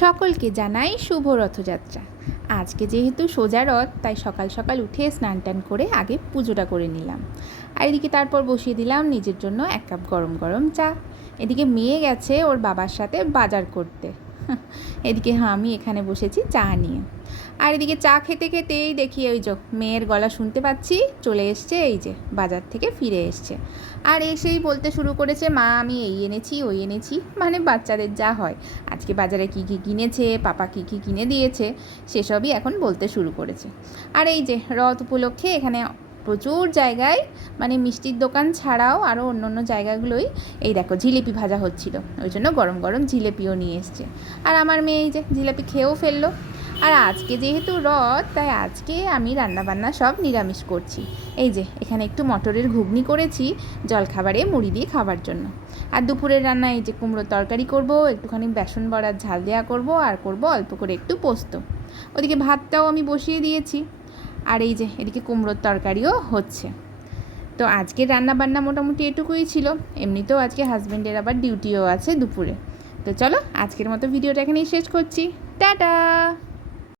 সকলকে জানাই শুভ রথযাত্রা। আজকে যেহেতু সোজা রথ, তাই সকাল সকাল উঠে স্নান টান করে আগে পুজোটা করে নিলাম। আর এদিকে তারপর বসিয়ে দিলাম নিজের জন্য 1 কাপ গরম গরম চা। এদিকে মেয়ে গেছে ওর বাবার সাথে বাজার করতে। এদিকে আমি এখানে বসেছি চা নিয়ে। আর এদিকে চা খেতে খেতেই দেখি ওই যে মেয়ের গলা শুনতে পাচ্ছি, চলে এসছে, এই যে বাজার থেকে ফিরে এসছে। আর এসেই বলতে শুরু করেছে, মা আমি এই এনেছি ওই এনেছি, মানে বাচ্চাদের যা হয়। আজকে বাজারে কী কী কিনেছে, পাপা কী কী কিনে দিয়েছে, সেসবই এখন বলতে শুরু করেছে। আর এই যে রথ উপলক্ষে এখানে প্রচুর জায়গায় মানে মিষ্টির দোকান ছাড়াও আরও অন্য অন্য জায়গাগুলোই এই দেখো জিলিপি ভাজা হচ্ছিল, ওই জন্য গরম গরম জিলিপিও নিয়ে এসছে। আর আমার মেয়ে এই যে জিলিপি খেয়েও ফেললো। আর আজকে যেহেতু রথ, তাই আজকে আমি রান্নাবান্না সব নিরামিষ করছি। এই যে এখানে একটু মটরের ঘুগনি করেছি জলখাবারে মুড়ি দিয়ে খাবার জন্য। আর দুপুরের রান্না এই যে কুমড়োর তরকারি করব, একটুখানি বেসন বড়ার ঝাল দেওয়া করব, আর করব অল্প করে একটু পোস্ত। ওদিকে ভাতটাও আমি বসিয়ে দিয়েছি। আর এই যে এদিকে কুমড়োর তরকারিও হচ্ছে। তো আজকের রান্নাবান্না মোটামুটি এটুকুই ছিল। এমনিতেও আজকে হাজব্যান্ডের আবার ডিউটিও আছে দুপুরে। তো চলো আজকের মতো ভিডিওটা এখানেই শেষ করছি। টাটা।